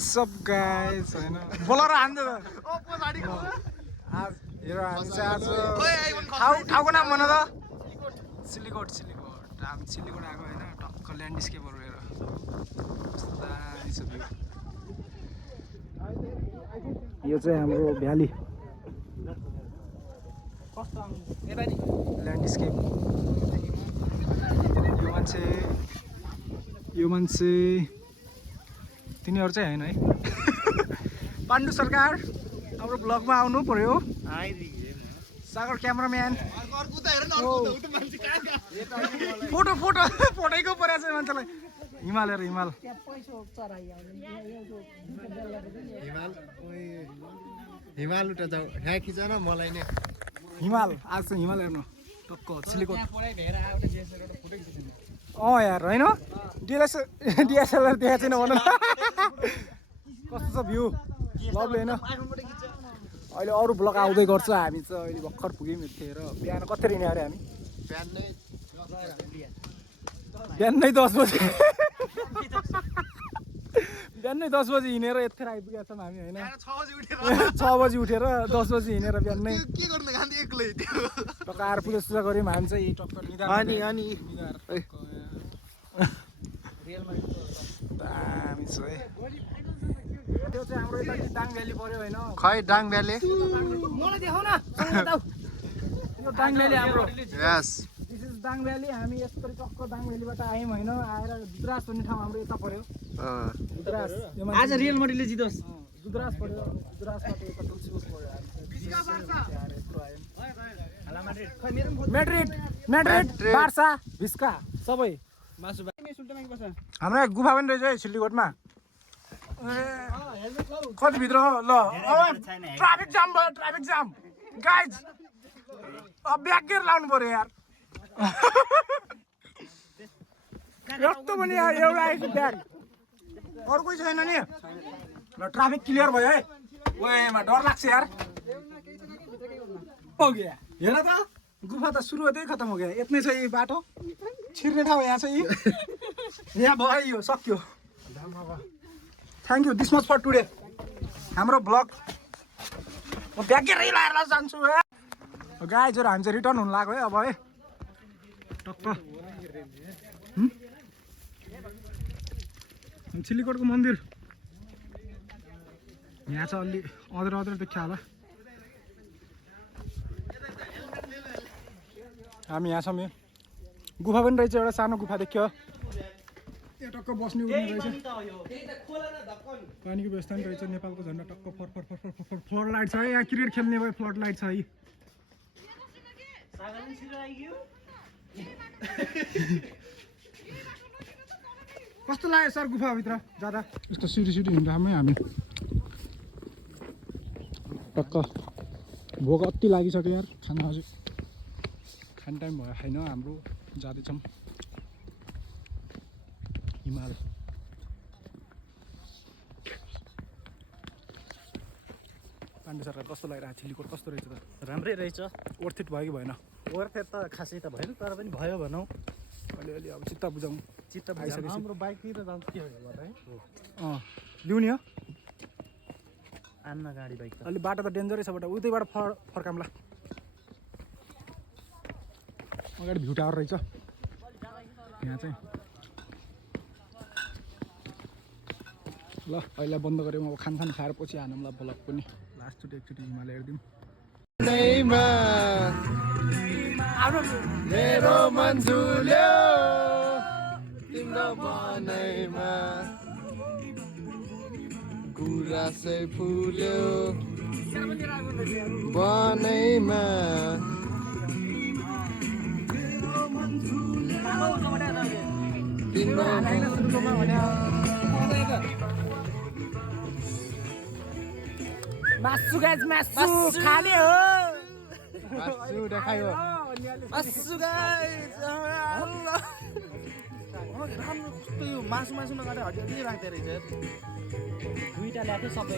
WhatsApp guys हैन bowler हान्दै त ओ पछाडीको आज हेर हामी चाहिँ आज ठाउँको नाम भन त सिलिकोट हामी सिलिकोट आएको हैन टक्क ल्यान्डस्केपहरु हेर कस्तो दामी छ भ्यू यो चाहिँ हाम्रो भ्याली कस्तो यता नि ल्यान्डस्केप यो मान्छे तिनीहरु चाहिँ हैन है पाण्डु सरकार हाम्रो ब्लगमा आउनु पर्यो सागर क्यामेराम्यान फोटोको परेछ मान्छेलाई हिमाल हेर हिमाल हिमाल उता जाऊ यहाँ खिच न मलाई नै हिमाल आज चाहिँ हिमाल हेर्नु टक्क सिलिकोट यार हैन डिएसएलआर देखाएको छैन भन कस्तो छ भ्यू लभली हैन अहिले अरू ब्लग आउँदै गर्छ हामी चाहिँ अहिले भर्खर पुग्यौँ यतिखेर बिहान कतिखेर हिँड्यो अरे हामी बिहानै 10 बजे बिहानै 10 बजे हिँडेर यतिखेर आइपुगेका छौँ हामी हैन 6 बजे उठेर 10 बजे हिँडेर बिहानै के गर्न गान्धी एक्लै त्यो टक्क आएर पूजा सुजा गर्यौँ हामी चाहिँ यही टक्क अनि दामी छ है त्यो चाहिँ हाम्रो यता दाङ भ्याली पर्यो हैन खै डाङ भ्याली मलाई देखाउ न यो दाङ भ्याली हाम्रो यस दिस इज दाङ भ्याली हामी यसरी टक्क दाङ भ्यालीबाट आयौँ हैन आएर दुद्रास भन्ने ठाउँ हाम्रो यता पर्यो दुद्रास आज रियल मडीले जितोस् दुद्रास पर्यो दुद्रासबाट यता तुलसीपुर पर्यो म्याड्रिड बार्सा भिस्का सबै मासु हाम्रो गुफा पनि रहेछ है सिल्लीकोटमा कति भित्र हो ल ट्राफिक जाम भयो ट्राफिक जाम गाइज अब ब्याक गियर लाउनु पर्यो यार यस्तो पनि एउटा आएछ ब्याग अरू कोही छैन नि ल ट्राफिक क्लियर भयो है ओएमा डर लाग्छ यार हो गया हेर त गुफा त सुरु हुँदै खतम हो गया यत्नै छ यो बाटो छिर्ने ठाउँ यहाँ छ यहाँ भयो यो सक्यो thank you this much for today हाम्रो ब्लग म ब्यागेरै लाएर जान्छु गाइजहरू हामी चाहिँ रिटर्न हुनु लाग्यो है अब है टक्क सिल्लीकोटको मन्दिर यहाँ चाहिँ अलि अदर देखियो होला हामी यहाँ छौँ गुफा पनि रहेछ एउटा सानो गुफा देखियो यहाँ टक्क बस्ने उठ्ने रहेछ पानीको व्यवस्था पनि रहेछ नेपालको झन्डा टक्क फर फ्लड लाइट छ है यहाँ क्रिकेट खेल्ने भयो फ्लड लाइट छ है कस्तो लाग्यो सर गुफाभित्र जाँदा यस्तो सिडी हिँड्दामै हामी टक्क भोक अति लागिसक्यो यार खाना अझै खाने टाइम भयो छैन हाम्रो जाँदैछौँ हिमाल पाण्डे सरकार कस्तो लागिरहेको सिल्लीकोट कस्तो रहेछ त राम्रै रहेछ वर्थ इट भयो कि भएन वर्थ इट त खासै त भएन तर पनि भयो भनौँ अलिअलि अब चित्त बुझाउँ हाम्रो बाइकतिर जान्छ के भयो है ल्याउने हो आन्न गाडी बाइक त अलि बाटो त डेन्जरै छ बट उतैबाट फर्काउँला अगाडि भ्यू टावर रहेछ यहाँ चाहिँ ल अहिले बन्द गऱ्यौँ अब खानखान खाएर पछि हानौँला ब्लग पनि लास्टचोटि एकचोटि हिमाल हेरिदिउँ मेरो मन झुल्यो तिम्रो मनैमा गुरासै फुल्यो बनैमा मासु गाइस मासु खाने हो मासु देखायो मासु गाइस राम्रो यो मासु नकाटेर हड्डी राख्दै रहेछ दुईटा ल्याएको सबै